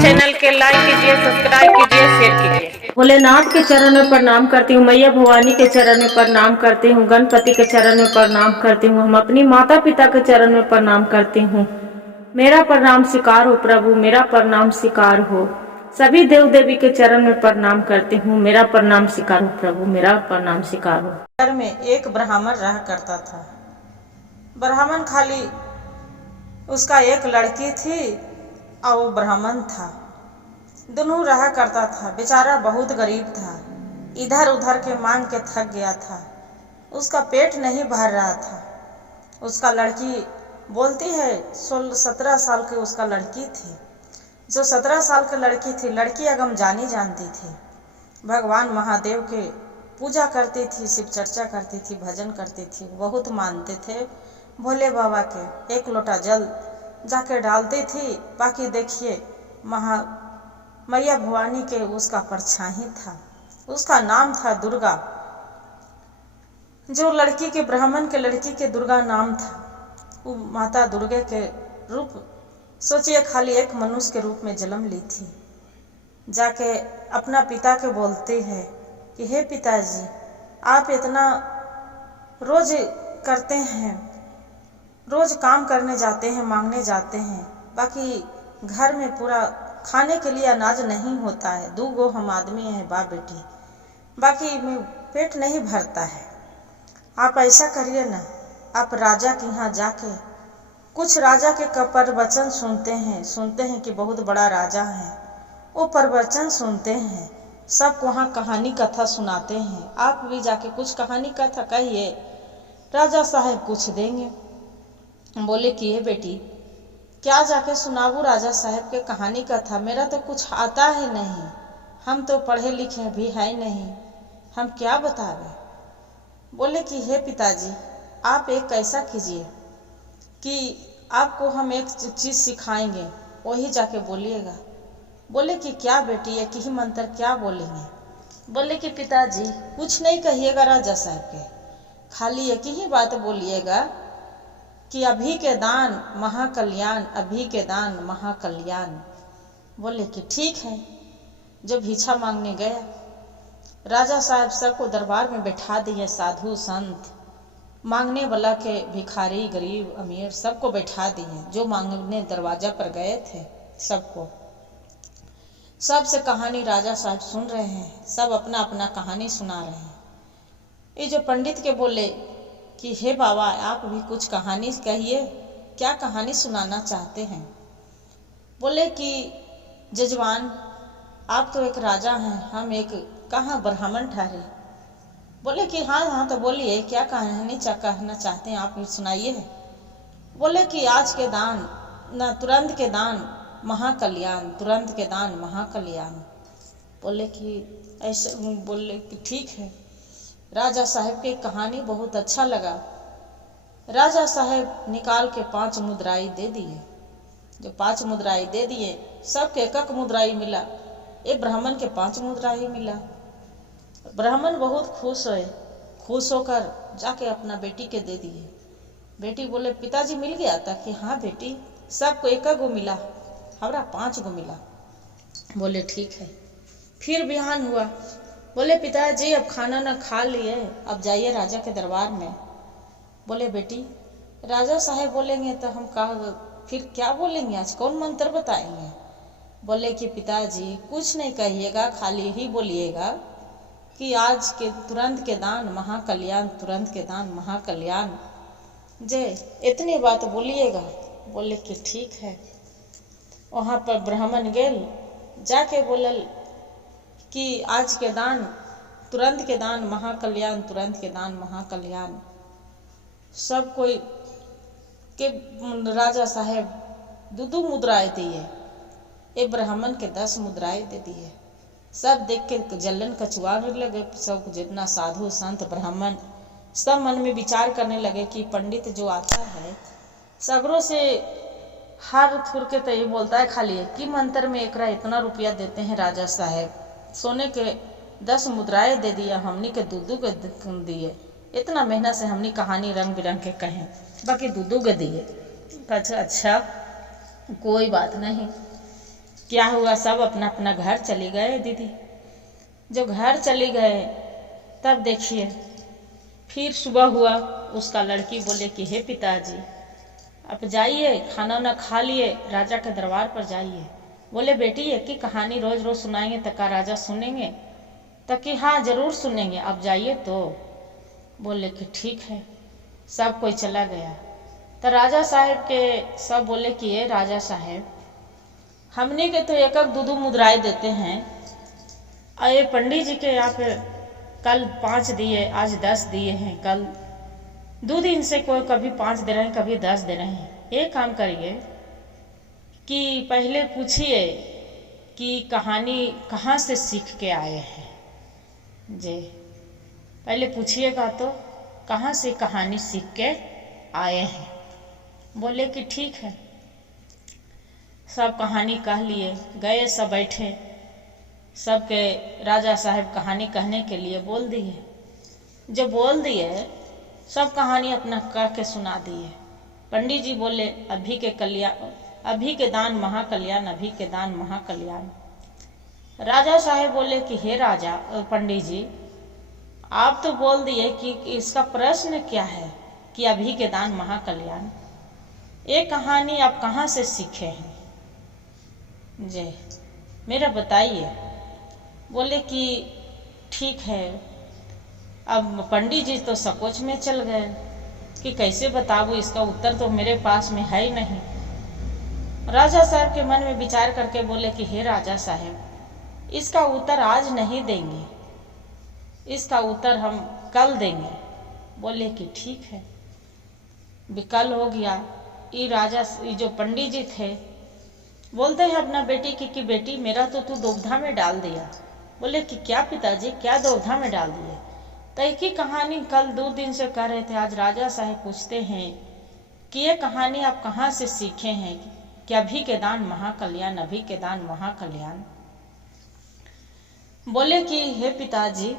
Channel के like कीजिए, subscribe कीजिए, शेयर कीजिए। भोलेनाथ के चरण में प्रणाम करती हूँ, मैया भवानी के चरण में प्रणाम करती हूँ, गणपति के चरण में प्रणाम करती हूँ, हम अपनी माता पिता के चरण में प्रणाम करती हूँ। मेरा प्रणाम स्वीकार हो प्रभु, मेरा प्रणाम स्वीकार हो। सभी देव देवी के चरण में प्रणाम करती हूँ, मेरा प्रणाम स्वीकार हो प्रभु, मेरा प्रणाम स्वीकार हो। घर में एक ब्राह्मण रहा करता था। ब्राह्मण खाली उसका एक लड़की थी और वो ब्राह्मण था। दोनों रहा करता था। बेचारा बहुत गरीब था, इधर उधर के मांग के थक गया था। उसका पेट नहीं भर रहा था। उसका लड़की बोलती है 16-17 साल की उसका लड़की थी। जो 17 साल की लड़की थी, लड़की अगम जानी जानती थी। भगवान महादेव के पूजा करती थी, शिव चर्चा करती थी, भजन करती थी, बहुत मानते थे भोले बाबा के। एक लोटा जल जाके डालती थी। बाकी देखिए मैया भवानी के उसका परछाई था। उसका नाम था दुर्गा। जो लड़की के ब्राह्मण के लड़की के दुर्गा नाम था। वो माता दुर्गा के रूप, सोचिए खाली एक मनुष्य के रूप में जन्म ली थी। जाके अपना पिता के बोलते हैं कि हे पिताजी, आप इतना रोज करते हैं, रोज काम करने जाते हैं, मांगने जाते हैं, बाकी घर में पूरा खाने के लिए अनाज नहीं होता है। 2 गो हम आदमी हैं, बाप बेटी, बाकी में पेट नहीं भरता है। आप ऐसा करिए ना, आप राजा के यहाँ जाके कुछ राजा के प्रवचन सुनते हैं कि बहुत बड़ा राजा है। वो प्रवचन सुनते हैं, सब वहाँ कहानी कथा सुनाते हैं। आप भी जाके कुछ कहानी कथा कहिए, राजा साहब कुछ देंगे। बोले कि ये बेटी, क्या जाके सुनाऊं राजा साहब के कहानी कथा, मेरा तो कुछ आता ही नहीं, हम तो पढ़े लिखे भी है नहीं, हम क्या बतावे। बोले कि हे पिताजी, आप एक ऐसा कीजिए कि आपको हम एक चीज़ सिखाएंगे, वही जाके बोलिएगा। बोले कि क्या बेटी, एक ही मंत्र क्या बोलेंगे। बोले कि पिताजी कुछ नहीं कहिएगा राजा साहब के, खाली एक ही बात बोलिएगा कि अभी के दान महाकल्याण, अभी के दान महाकल्याण। बोले कि ठीक है। जो भिक्षा मांगने गया, राजा साहब सबको दरबार में बैठा दिए, साधु संत, मांगने वाला के, भिखारी गरीब अमीर सबको बैठा दिए। जो मांगने दरवाजा पर गए थे सबको, सबसे कहानी राजा साहब सुन रहे हैं, सब अपना अपना कहानी सुना रहे हैं। ये जो पंडित के बोले कि हे बाबा, आप भी कुछ कहानी कहिए, क्या कहानी सुनाना चाहते हैं। बोले कि जजवान, आप तो एक राजा हैं, हम एक कहाँ ब्राह्मण ठहरे। बोले कि हाँ तो बोलिए, क्या कहानी कहना चाहते हैं, आप सुनाइए। बोले कि आज के दान ना, तुरंत के दान महाकल्याण, तुरंत के दान महाकल्याण। बोले कि ऐसे, बोले कि ठीक है। राजा साहब की कहानी बहुत अच्छा लगा। राजा साहब निकाल के 5 मुद्राई दे दिए। जो 5 मुद्राई दे दिए, सबके एक मुद्राई मिला। ये ब्राह्मण के 5 मुद्राई मिला। ब्राह्मण बहुत खुश हुए, खुश होकर जाके अपना बेटी के दे दिए। बेटी बोले पिताजी मिल गया था कि हाँ बेटी, सबको एक गो मिला, हमारा 5 गो मिला। बोले ठीक है। फिर बिहान हुआ। बोले पिताजी अब खाना ना खा लिए, अब जाइए राजा के दरबार में। बोले बेटी, राजा साहब बोलेंगे तो हम फिर क्या बोलेंगे, आज कौन मंत्र बताएंगे। बोले कि पिताजी कुछ नहीं कहिएगा, खाली यही बोलिएगा कि आज के तुरंत के दान महाकल्याण, तुरंत के दान महाकल्याण, जे इतनी बात बोलिएगा। बोले कि ठीक है। वहाँ पर ब्राह्मण गेल, जाके बोलल कि आज के दान, तुरंत के दान महाकल्याण, तुरंत के दान महाकल्याण। सब कोई के राजा साहब 2 मुद्राएं दिए, एक ब्राह्मण के 10 मुद्राएं दे दिए। सब देख के जलन कचुआने लगे। सब जितना साधु संत ब्राह्मण सब मन में विचार करने लगे कि पंडित जो आता है सगरों से हार थुर के तो ये बोलता है खाली एक ही मंत्र में एकरा इतना रुपया देते हैं राजा साहब, सोने के 10 मुद्राएं दे दिया, हमनी के 2 के दिए। इतना मेहनत से हमनी कहानी रंग बिरंग के कहें, बाकी 2 के दिए। अच्छा कोई बात नहीं। क्या हुआ, सब अपना अपना घर चली गए दीदी। जो घर चली गए तब देखिए फिर सुबह हुआ, उसका लड़की बोले कि हे पिताजी आप जाइए, खाना वाना खा लिए, राजा के दरबार पर जाइए। बोले बेटी एक ही कहानी रोज रोज सुनाएंगे तो क्या राजा सुनेंगे? तो कि हाँ जरूर सुनेंगे, आप जाइए। तो बोले कि ठीक है। सब कोई चला गया तो राजा साहब के सब बोले कि ये राजा साहब हमने के तो एक एक दो मुद्राएं देते हैं, और ये पंडित जी के यहाँ पे कल 5 दिए, आज 10 दिए हैं, कल 2 दिन से कोई कभी 5 दे रहे हैं, कभी 10 दे रहे हैं। एक काम करिए कि पहले पूछिए कि कहानी कहाँ से सीख के आए हैं जी। पहले पूछिएगा तो कहाँ से कहानी सीख के आए हैं। बोले कि ठीक है। सब कहानी कह लिए, गए सब बैठे, सबके राजा साहब कहानी कहने के लिए बोल दिए। जब बोल दिए सब कहानी अपना कह के सुना दिए। पंडित जी बोले अभी के कल्याण, अभी के दान महाकल्याण, अभी के दान महाकल्याण। राजा साहब बोले कि हे राजा पंडित जी आप तो बोल दिए कि इसका प्रश्न क्या है कि अभी के दान महाकल्याण, ये कहानी आप कहाँ से सीखे हैं जी, मेरा बताइए। बोले कि ठीक है। अब पंडित जी तो सकोच में चल गए कि कैसे बताऊँ, इसका उत्तर तो मेरे पास में है ही नहीं। राजा साहब के मन में विचार करके बोले कि हे राजा साहब इसका उत्तर आज नहीं देंगे, इसका उत्तर हम कल देंगे। बोले कि ठीक है। कल हो गया। ये जो पंडित जी थे बोलते हैं अपना बेटी कि बेटी मेरा तो तू दुविधा में डाल दिया। बोले कि क्या पिताजी, क्या दुविधा में डाल दिए? तो एक ही कहानी कल 2 दिन से कर रहे थे, आज राजा साहब पूछते हैं कि ये कहानी आप कहाँ से सीखे हैं कि अभी के दान महाकल्याण, अभी के दान महाकल्याण। बोले कि हे पिताजी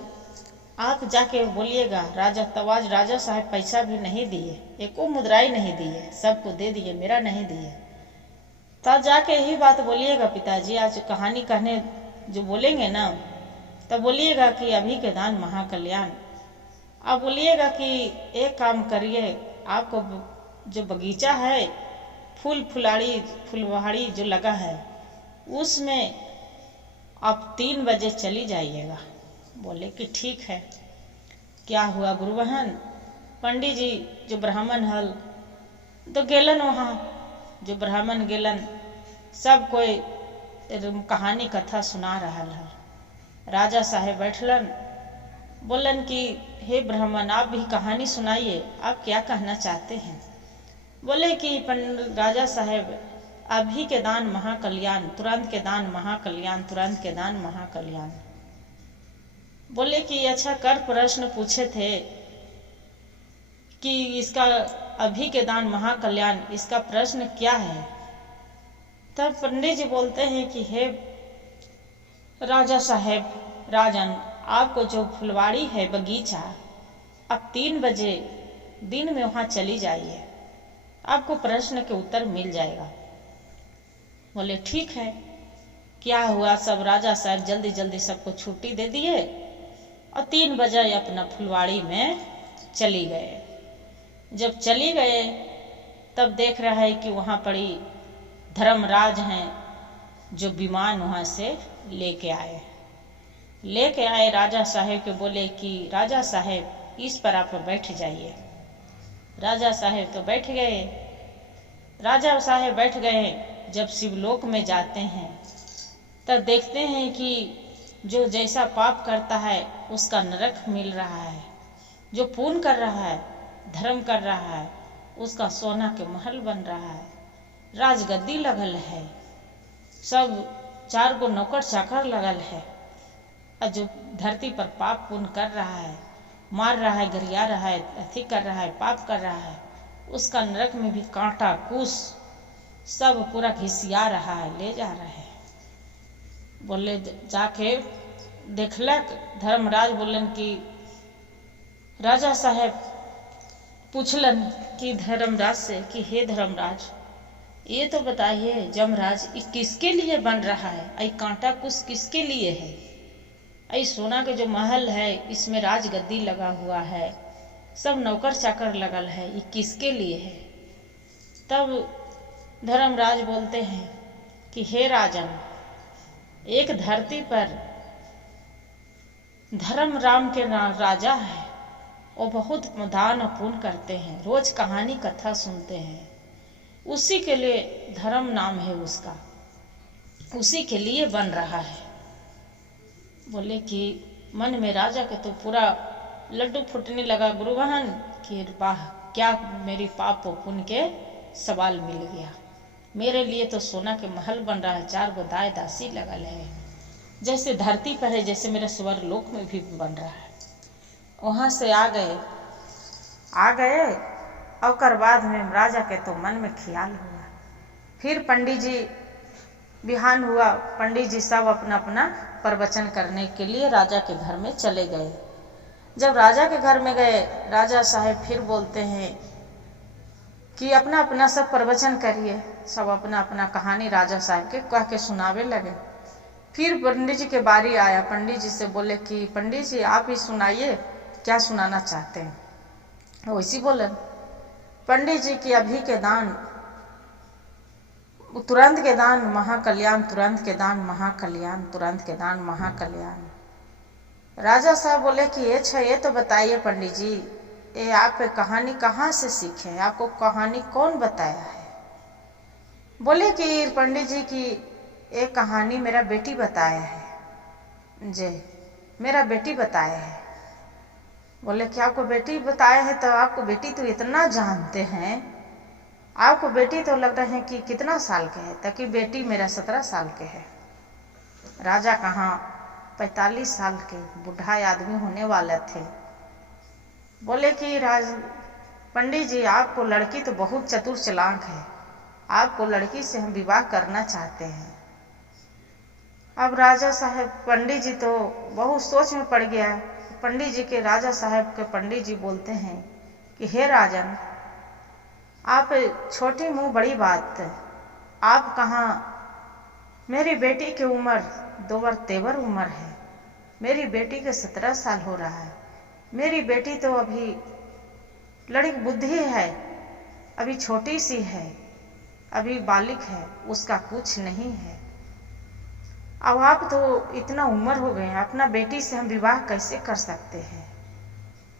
आप जाके बोलिएगा राजा। तब आज राजा साहब पैसा भी नहीं दिए, एको मुद्राई नहीं दिए, सबको दे दिए, मेरा नहीं दिए। तब जाके यही बात बोलिएगा पिताजी, आज कहानी कहने जो बोलेंगे ना तब बोलिएगा कि अभी के दान महाकल्याण। आप बोलिएगा कि एक काम करिए, आपको जो बगीचा है फुलवाड़ी जो लगा है उसमें आप 3 बजे चली जाइएगा। बोले कि ठीक है। क्या हुआ गुरु बहन, पंडित जी जो ब्राह्मण हल तो गेलन, वहाँ जो ब्राह्मण गेलन सब कोई कहानी कथा सुना रहा है। राजा साहेब बैठलन, बोलन कि हे ब्राह्मण आप भी कहानी सुनाइए, आप क्या कहना चाहते हैं? बोले कि राजा साहेब अभी के दान महाकल्याण, तुरंत के दान महाकल्याण, तुरंत के दान महाकल्याण। बोले कि अच्छा कर प्रश्न पूछे थे कि इसका अभी के दान महाकल्याण, इसका प्रश्न क्या है? तब पंडित जी बोलते हैं कि हे राजा साहेब राजन, आपको जो फुलवाड़ी है बगीचा, आप 3 बजे दिन में वहाँ चली जाइए, आपको प्रश्न के उत्तर मिल जाएगा। बोले ठीक है। क्या हुआ, सब राजा साहब जल्दी जल्दी सबको छुट्टी दे दिए और 3 बजे अपना फुलवाड़ी में चली गए। जब चली गए तब देख रहा है कि वहाँ पड़ी धर्मराज हैं जो विमान वहाँ से लेके आए राजा साहेब के। बोले कि राजा साहेब इस पर आप बैठ जाइए। राजा साहेब तो बैठ गए। राजा साहेब बैठ गए। जब शिवलोक में जाते हैं तब देखते हैं कि जो जैसा पाप करता है उसका नरक मिल रहा है, जो पुण्य कर रहा है, धर्म कर रहा है, उसका सोना के महल बन रहा है, राजगद्दी लगल है, सब 4 गो नौकर चाकर लगल है। और जो धरती पर पाप पुण्य कर रहा है, मार रहा है, गरिया रहा है, अथी कर रहा है, पाप कर रहा है, उसका नरक में भी कांटा कूस सब पूरा घिसिया रहा है, ले जा रहा है। बोले जाके देखलक धर्मराज, बोलन कि राजा साहेब पूछलन कि धर्मराज से कि हे धर्मराज ये तो बताइए जमराज ये किसके लिए बन रहा है? आई कांटा कुछ किसके लिए है? आई सोना के जो महल है इसमें राजगद्दी लगा हुआ है, सब नौकर चाकर लगल है, ये किसके लिए है? तब धर्मराज बोलते हैं कि हे राजन, एक धरती पर धर्म राम के राजा है, वो बहुत दान पुण्य करते हैं, रोज कहानी कथा सुनते हैं, उसी के लिए धर्म नाम है उसका, उसी के लिए बन रहा है। बोले कि मन में राजा के तो पूरा लड्डू फूटने लगा गुरुबहन कि वाह, क्या मेरी पाप पुण्य के सवाल मिल गया। मेरे लिए तो सोना के महल बन रहा है, 4 गो दाय दासी लगल है, जैसे धरती पर है जैसे मेरे स्वर्ग लोक में भी बन रहा है। वहाँ से आ गए और बाद में राजा के तो मन में ख्याल हुआ। फिर पंडित जी बिहान हुआ, पंडित जी सब अपना अपना प्रवचन करने के लिए राजा के घर में चले गए। जब राजा के घर में गए, राजा साहब फिर बोलते हैं कि अपना अपना सब प्रवचन करिए। सब अपना अपना कहानी राजा साहब के कह के सुनावे लगे। फिर पंडित जी के बारी आया, पंडित जी से बोले कि पंडित जी आप ही सुनाइए, क्या सुनाना चाहते हैं। वैसी बोले पंडित जी की अभी के दान, तुरंत के दान महाकल्याण, तुरंत के दान महाकल्याण, तुरंत के दान महाकल्याण। राजा साहब बोले कि ये तो बताइए पंडित जी, ये आप कहानी कहाँ से सीखे, आपको कहानी कौन बताया है? बोले कि पंडित जी की एक कहानी मेरा बेटी बताया है। जी, मेरा बेटी बताया है। बोले कि आपको बेटी बताया है, तो आपको बेटी तो इतना जानते हैं, आपको बेटी तो लग रहा है कि कितना साल के है? ताकि बेटी मेरा 17 साल के है। राजा कहाँ 45 साल के बूढ़ा आदमी होने वाले थे। बोले कि पंडित जी आपको लड़की तो बहुत चतुर चालाक है, आपको लड़की से हम विवाह करना चाहते हैं। अब राजा साहब, पंडित जी तो बहुत सोच में पड़ गया। पंडित जी के, राजा साहब के पंडित जी बोलते हैं कि हे राजन, आप छोटी मुंह बड़ी बात, आप कहाँ, मेरी बेटी की उम्र 2 बार तेवर उम्र है, मेरी बेटी के 17 साल हो रहा है, मेरी बेटी तो अभी लड़की बुद्धि है, अभी छोटी सी है, अभी बालिक है, उसका कुछ नहीं है। अब आप तो इतना उम्र हो गए, अपना बेटी से हम विवाह कैसे कर सकते हैं?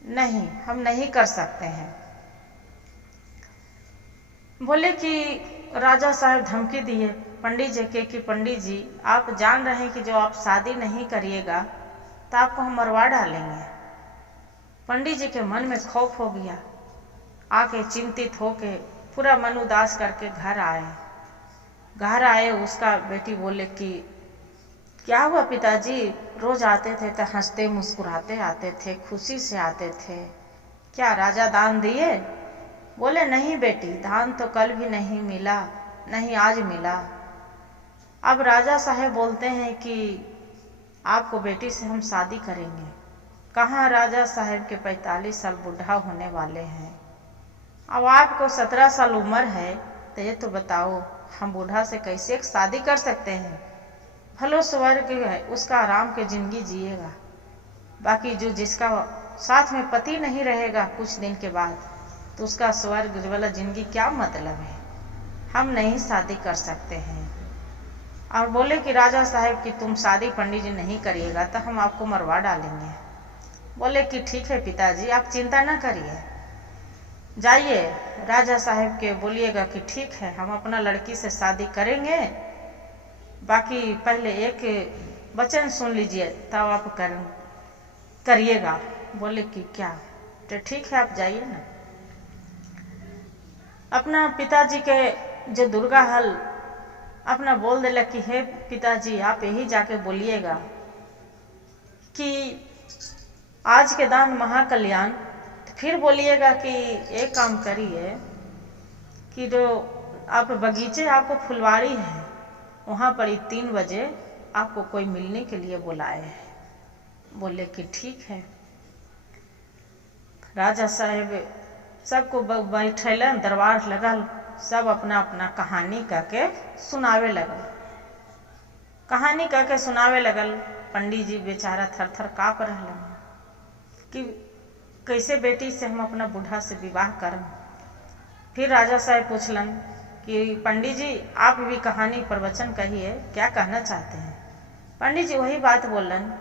नहीं, हम नहीं कर सकते हैं। बोले कि राजा साहब धमकी दिए पंडित जी के कि पंडित जी आप जान रहे हैं कि जो आप शादी नहीं करिएगा तो आपको हम मरवा डालेंगे। पंडित जी के मन में खौफ हो गया, आके चिंतित होके पूरा मन उदास करके घर आए। उसका बेटी बोले कि क्या हुआ पिताजी, रोज आते थे तो हंसते मुस्कुराते आते थे, खुशी से आते थे, क्या राजा दान दिए? बोले नहीं बेटी, दान तो कल भी नहीं मिला, नहीं आज मिला। अब राजा साहब बोलते हैं कि आपको बेटी से हम शादी करेंगे। कहाँ, राजा साहब के 45 साल बूढ़ा होने वाले हैं, अब आपको 17 साल उम्र है, तो ये तो बताओ हम बूढ़ा से कैसे शादी कर सकते हैं? भलो स्वर्ग है, उसका आराम के जिंदगी जिएगा, बाकी जो जिसका साथ में पति नहीं रहेगा कुछ दिन के बाद, तो उसका स्वर्ग वाला जिंदगी क्या मतलब है? हम नहीं शादी कर सकते हैं। और बोले कि राजा साहब कि तुम शादी पंडित जी नहीं करिएगा तो हम आपको मरवा डालेंगे। बोले कि ठीक है पिताजी, आप चिंता ना करिए, जाइए राजा साहब के बोलिएगा कि ठीक है हम अपना लड़की से शादी करेंगे, बाकी पहले एक वचन सुन लीजिए तब आप करिएगा। बोले कि क्या? तो ठीक है आप जाइए ना। अपना पिताजी के जो दुर्गा हल अपना बोल दिला कि हे पिताजी आप यही जाके बोलिएगा कि आज के दान महाकल्याण। तो फिर बोलिएगा कि एक काम करिए कि जो आप बगीचे, आपको फुलवाड़ी है, वहाँ पर 3 बजे आपको कोई मिलने के लिए बुलाए है। बोले कि ठीक है। राजा साहब सबको बैठैलन, दरबार लगल, सब अपना अपना कहानी कह के सुनावे लगल। कहानी कह के सुनावे लगल। पंडित जी बेचारा थर थर काँप रहलन कि कैसे बेटी से हम अपना बूढ़ा से विवाह करम। फिर राजा साहब पूछलन कि पंडित जी आप भी कहानी प्रवचन कहिए, क्या कहना चाहते हैं। पंडित जी वही बात बोलन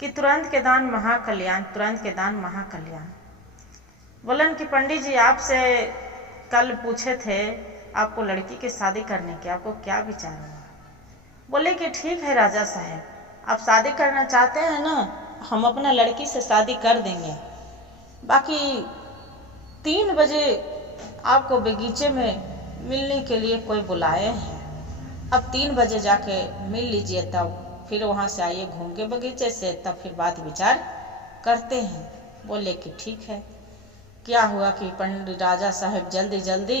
कि तुरंत के दान महाकल्याण, तुरंत के दान महाकल्याण। बोलन कि पंडित जी आपसे कल पूछे थे आपको लड़की की शादी करने के, आपको क्या विचार हुआ। बोले कि ठीक है राजा साहब, आप शादी करना चाहते हैं ना, हम अपना लड़की से शादी कर देंगे। बाकी 3 बजे आपको बगीचे में मिलने के लिए कोई बुलाए हैं। अब 3 बजे जाके मिल लीजिए, तब फिर वहाँ से आइए घूम के बगीचे से, तब फिर बात विचार करते हैं। बोले कि ठीक है। क्या हुआ कि पंडित राजा साहब जल्दी जल्दी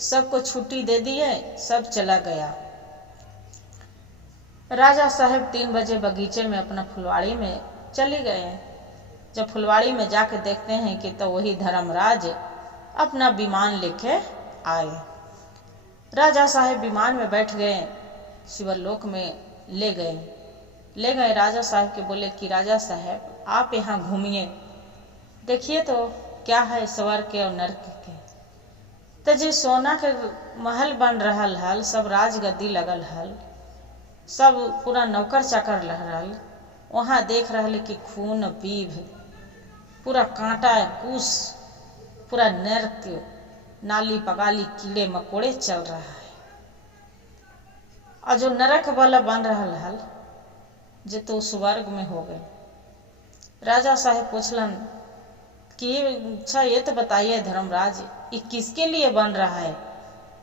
सबको छुट्टी दे दिए, सब चला गया। राजा साहब 3 बजे बगीचे में अपना फुलवाड़ी में चले गए। जब फुलवाड़ी में जाके देखते हैं कि तो वही धर्मराज अपना विमान लेके आए। राजा साहब विमान में बैठ गए, शिवलोक में ले गए। राजा साहब के बोले कि राजा साहब आप यहाँ घूमिए, देखिए तो क्या है स्वर्ग के और नरक के। तो जी सोना के महल बन रहल हल, सब राजगद्दी लगल हल, सब पूरा नौकर चाकर लहरल। वहाँ देख रहे कि खून पीभ, पूरा कांटा कुश, पूरा नरक, नाली पगाली कीड़े मकोड़े चल रहा है। और जो नरक वाला बन रहल हल जे तो स्वर्ग में हो गए। राजा साहब पूछलन कि अच्छा ये तो बताइए धर्मराज, ये किसके लिए बन रहा है।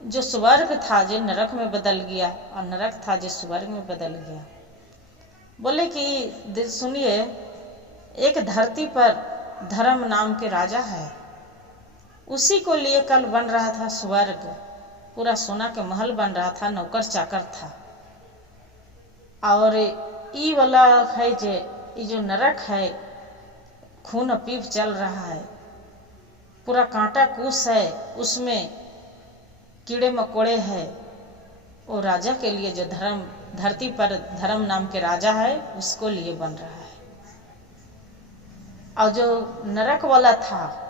जो स्वर्ग था जो नरक में बदल गया, और नरक था जो स्वर्ग में बदल गया। बोले कि सुनिए, एक धरती पर धर्म नाम के राजा है, उसी को लिए कल बन रहा था स्वर्ग, पूरा सोना के महल बन रहा था, नौकर चाकर था। और ई वाला है जो नरक है, खून पीप चल रहा है, पूरा कांटा कूस है, उसमें कीड़े मकोड़े है। वो राजा के लिए जो धरती पर धर्म नाम के राजा है, उसको लिए बन रहा है। और जो नरक वाला था,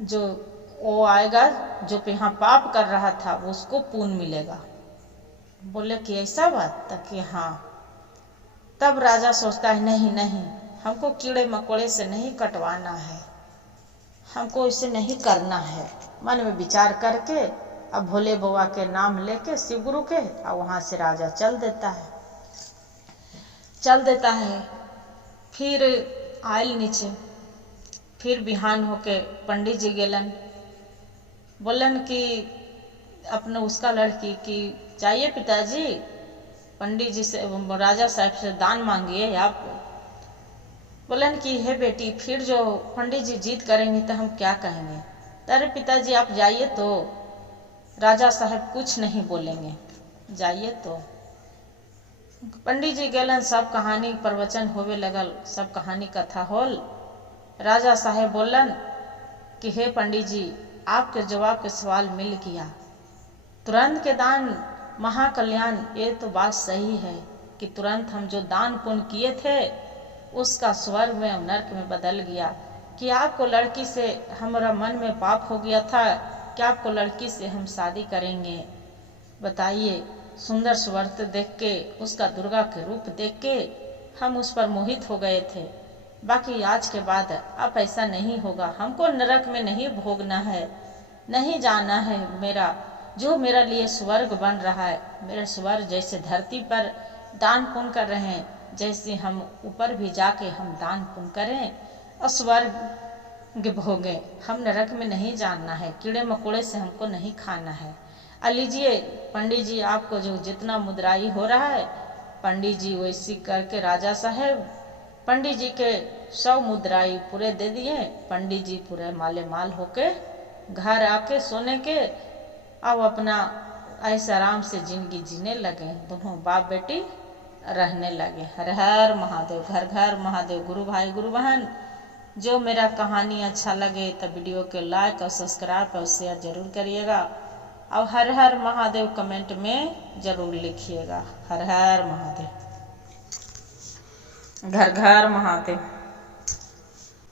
जो वो आएगा जो यहाँ पाप कर रहा था, उसको पुण्य मिलेगा। बोले कि ऐसा बात तक कि हाँ। तब राजा सोचता है नहीं नहीं, हमको कीड़े मकोड़े से नहीं कटवाना है, हमको इसे नहीं करना है। मन में विचार करके अब भोले बाबा के नाम लेके, शिव गुरु के, और वहाँ से राजा चल देता है। फिर आयल नीचे। फिर बिहान होके पंडित जी गेलन, बोलन कि अपने उसका लड़की कि जाइए पिताजी, पंडित जी से, राजा साहब से दान मांगिए आप। बोलन कि हे बेटी, फिर जो पंडित जी जिद करेंगे तो हम क्या कहेंगे। अरे पिताजी आप जाइए तो राजा साहब कुछ नहीं बोलेंगे, जाइए तो। पंडित जी गेलन, सब कहानी प्रवचन होवे लगल, सब कहानी कथा होल। राजा साहब बोलन कि हे पंडित जी, आपके जवाब के सवाल मिल गया। तुरंत के दान महाकल्याण, ये तो बात सही है कि तुरंत हम जो दान पुण्य किए थे उसका स्वर्ग में और नरक में बदल गया। कि आपको लड़की से, हमारा मन में पाप हो गया था कि आपको लड़की से हम शादी करेंगे। बताइए, सुंदर सुवर्त देख के, उसका दुर्गा के रूप देख के हम उस पर मोहित हो गए थे। बाकी आज के बाद अब ऐसा नहीं होगा, हमको नरक में नहीं भोगना है, नहीं जाना है। मेरा लिए स्वर्ग बन रहा है, मेरा स्वर्ग जैसे धरती पर दान पुण्य कर रहे हैं, जैसे हम ऊपर भी जाके हम दान पुण्य करें और स्वर्ग भोगे। हम नरक में नहीं जाना है, कीड़े मकोड़े से हमको नहीं खाना है। लीजिए पंडित जी, आपको जो जितना मुद्राई हो रहा है, पंडित जी वैसी करके राजा साहब पंडित जी के 100 मुद्राई पूरे दे दिए। पंडित जी पूरे माले माल होके घर आके सोने के, अब अपना ऐसे आराम से जिंदगी जीने लगे। दोनों बाप बेटी रहने लगे। हर हर महादेव, घर घर महादेव। गुरु भाई गुरु बहन, जो मेरा कहानी अच्छा लगे तो वीडियो के लाइक और सब्सक्राइब और शेयर जरूर करिएगा। और हर हर महादेव कमेंट में जरूर लिखिएगा। हर हर महादेव, घर घर महादेव।